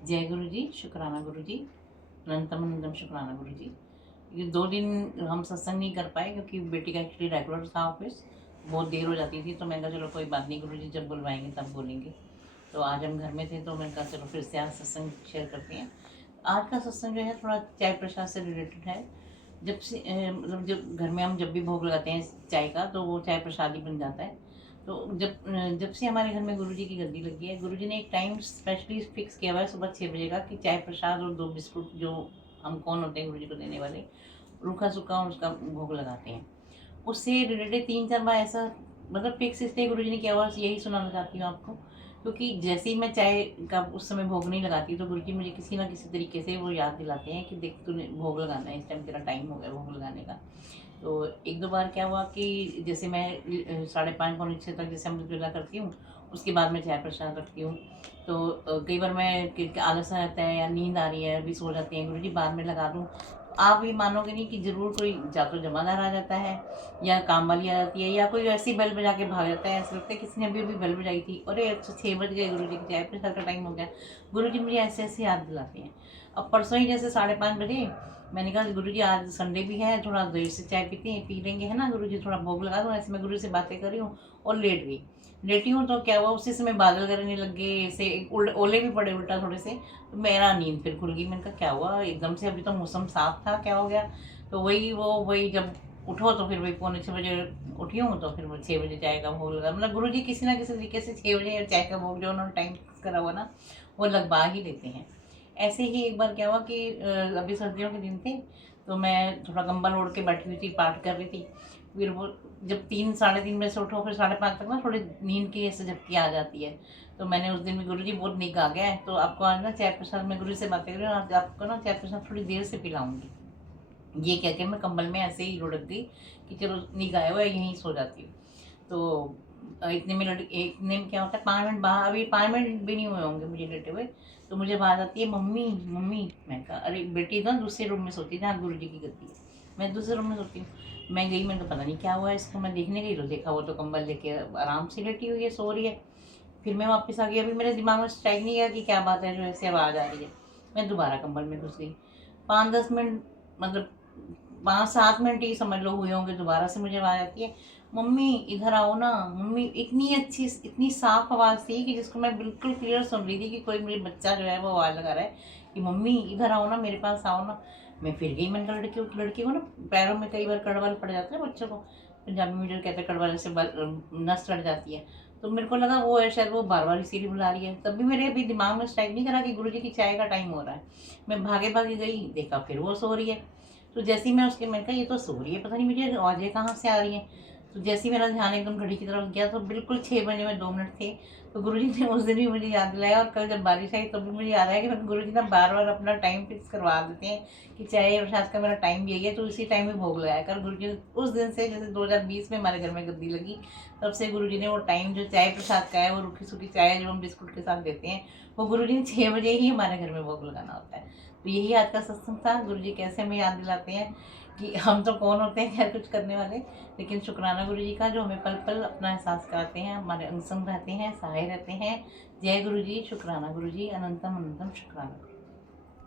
जय गुरु जी, शुक्राना गुरु जी, अनंतम अनंतम शुक्राना गुरु जी। ये 2 दिन हम सत्संग नहीं कर पाए क्योंकि बेटी का एक्चुअली रेगुलर था ऑफिस, बहुत देर हो जाती थी, तो मैंने कहा चलो कोई बात नहीं गुरु जी, जब बुलवाएंगे तब बोलेंगे। तो आज हम घर में थे तो मैंने कहा चलो फिर से आज सत्संग शेयर करते हैं। आज का सत्संग जो है थोड़ा चाय प्रसाद से रिलेटेड है। जब से मतलब जब घर में हम जब भी भोग लगाते हैं चाय का, तो वो चाय प्रसाद ही बन जाता है। तो जब से हमारे घर में गुरुजी की गद्दी लगी है, गुरुजी ने एक टाइम स्पेशली फिक्स किया हुआ है सुबह 6 बजे का, कि चाय प्रसाद और 2 बिस्कुट जो हम कौन होते हैं गुरुजी को देने वाले, रूखा सूखा उसका भोग लगाते हैं। उससे रिलेटेड 3-4 बार ऐसा मतलब फिक्स इसलिए गुरुजी ने किया हुआ, यही सुनाना चाहती हूँ आपको। क्योंकि जैसे ही मैं चाय का उस समय भोग नहीं लगाती, तो गुरुजी मुझे किसी ना किसी तरीके से वो याद दिलाते हैं कि देख तूने भोग लगाना है, इस टाइम तेरा टाइम हो गया भोग लगाने का। तो 1-2 बार क्या हुआ कि जैसे मैं 5:30 पौने 6 तक जैसे अमृत वेला करती हूँ, उसके बाद मैं चाय प्रसाद रखती हूँ। तो कई बार मैं आलस आ जाता है या नींद आ रही है, अभी सो जाते हैं गुरुजी बाद में लगा दूँ। आप ये मानोगे नहीं कि ज़रूर कोई या तो जमादार आ जाता है, या काम वाली आ जाती है, या कोई ऐसी बेल बजा के भाग जाता है। ऐसा लगता है किसी ने अभी अभी बेल बजाई थी, अरे अच्छा 6 बज गए, गुरुजी की चाय प्रसाद का टाइम हो गया। गुरुजी मुझे ऐसे ऐसे याद दिलाते हैं। अब परसों ही जैसे 5:30 बजे मैंने कहा गुरुजी आज संडे भी है, थोड़ा देर से चाय पी लेंगे है ना गुरुजी, थोड़ा भोग लगा दो। ऐसे मैं गुरु से बातें कर रही हूँ और लेटी हूँ, तो क्या हुआ उसी समय बादल गिरने लग गए, ऐसे ओले भी पड़े उल्टा थोड़े से। तो मेरा नींद फिर खुल गई। मैंने कहा क्या हुआ एकदम से, अभी तो मौसम साफ था, क्या हो गया। तो वही जब उठो तो फिर वही 5:45 बजे उठी हूँ, तो फिर वो 6 बजे चाय का भोग लगा। मतलब गुरुजी किसी ना किसी तरीके से 6 बजे चाय का भोग जो उन्होंने टाइम करा हुआ ना, वो लगवा ही देते हैं। ऐसे ही एक बार क्या हुआ कि अभी सर्दियों के दिन थे, तो मैं थोड़ा कंबल ओढ़ के बैठी हुई थी, पाठ कर रही थी। फिर वो जब 3-3:30 बजे से उठो, फिर 5:30 तक ना थोड़ी नींद की ऐसे झपकी आ जाती है। तो मैंने उस दिन भी गुरुजी बहुत निक आ गया है, तो आपको आज ना चाय प्रसाद, मैं गुरु से बातें कर रही हूँ, आज आपको ना चाय प्रसाद थोड़ी देर से पिलाऊंगी। ये कह के मैं कंबल में ऐसे ही लुढ़क गई कि चलो निक आया हुआ है, यहीं सो जाती हूँ। तो इतने में क्या होता है, 5 मिनट बाहर, अभी 5 मिनट भी नहीं हुए होंगे मुझे लेटे हुए, तो मुझे आवाज़ आती है मम्मी मम्मी। मैं कहा अरे बेटी ना दूसरे रूम में सोती है जहाँ गुरु जी की गद्दी है, मैं दूसरे रूम में सोती हूँ। मैं गई, मैंने कहा पता नहीं क्या हुआ है इसको, मैं देखने गई तो देखा वो तो कंबल लेके आराम से लेटी हुई है, सो रही है। फिर मैं वापस आ गई, अभी मेरे दिमाग में स्ट्राइक नहीं गया कि क्या बात है जो ऐसे आवाज़ आ रही है। मैं दोबारा कंबल में घुस गई। 5-10 मिनट, मतलब 5-7 मिनट ही समझ लो हुए होंगे, दोबारा से मुझे आवाज़ आती है मम्मी इधर आओ ना मम्मी। इतनी अच्छी इतनी साफ आवाज़ थी कि जिसको मैं बिल्कुल क्लियर सुन रही थी कि कोई मेरे बच्चा जो है वो आवाज़ लगा रहा है कि मम्मी इधर आओ ना, मेरे पास आओ ना। मैं फिर गई, मैंने कहा लड़की को ना पैरों में कई बार कड़वल पड़ जाता है बच्चों को, पंजाबी में जो कहते हैं कड़वल से नस चढ़ जाती है। तो मेरे को लगा वो है शायद वो बार बार इसीलिए बुला रही है। तब भी मेरे अभी दिमाग में स्ट्राइक नहीं करा कि गुरुजी की चाय का टाइम हो रहा है। मैं भागे भागे गई, देखा फिर वो सो रही है। तो जैसे ही मैं उसके, मैंने कहा ये तो सो रही है, पता नहीं मुझे आवाज़ें कहाँ से आ रही हैं। तो जैसे ही मेरा ध्यान एकदम घड़ी की तरफ गया, तो बिल्कुल 6 बजे में 2 मिनट थे। तो गुरुजी ने उस दिन भी मुझे याद दिलाया, और कल जब बारिश आई तो भी मुझे याद आया कि गुरुजी ना बार बार अपना टाइम फिक्स करवा देते हैं कि चाय प्रसाद का मेरा टाइम भी यही है, तो इसी टाइम में भोग लगाया कर। गुरुजी उस दिन से, जैसे 2020 में हमारे घर में गद्दी लगी, तब से गुरुजी ने वो टाइम जो चाय प्रसाद का है, वो रूखी सूखी चाय जो हम बिस्कुट के साथ देते हैं, वो गुरुजी ने 6 बजे ही हमारे घर में भोग लगाना होता है। तो यही आज का सत्संग था। गुरुजी कैसे हमें याद दिलाते हैं कि हम तो कौन होते हैं खैर कुछ करने वाले, लेकिन शुक्राना गुरु जी का जो हमें पल पल अपना एहसास कराते हैं, हमारे अंग संग रहते हैं, सहाय रहते हैं। जय गुरु जी, शुक्राना गुरु जी, अनंतम अनंतम शुक्राना।